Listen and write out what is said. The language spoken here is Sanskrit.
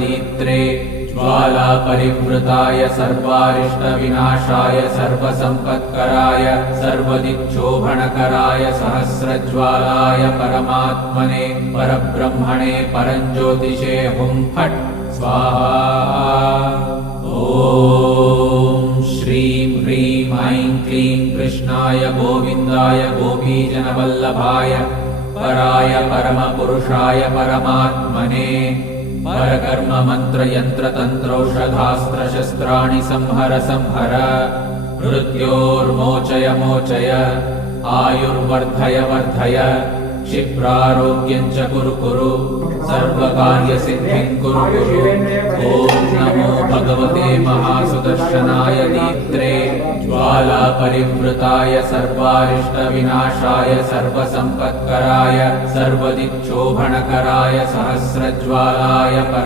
दीत्रे ज्वाला परिवृताय सर्वारिष्टविनाशाय सर्वसम्पत्कराय सर्वदिक्शोभनकराय सहस्रज्वालाय परमात्मने परब्रह्मणे परञ्ज्योतिषे हुं फट् स्वाहा। ॐ श्रीं ह्रीं ऐं क्लीं कृष्णाय गोविन्दाय गोपीजनवल्लभाय पराय परमपुरुषाय परमात्मने परकर्म मंत्र यंत्र तंत्रौषधास्त्र शस्त्राणि संहर संहर मृत्योर्मोचय मोचय आयुर्वर्धय वर्धय क्षिप्रारोग्यं च कुरु कुरु सर्वकार्यसिद्धिं कुरु कुरु। ॐ नमो भगवते महासुदर्शनाय दीत्रे ज्वाला परिवृताय सर्वारिष्टविनाशाय सर्वसम्पत्कराय सर्वदिक्शोभनकराय सहस्रज्वालाय